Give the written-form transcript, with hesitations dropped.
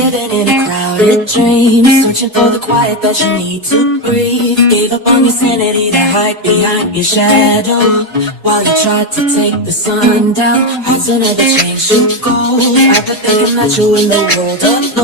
living in a crowded dream, searching for the quiet that you need to breathe. Gave up on your sanity to hide behind your shadow, while you tried to take the sun down. Hearts will never change to gold. I've been thinking that you in the world alone.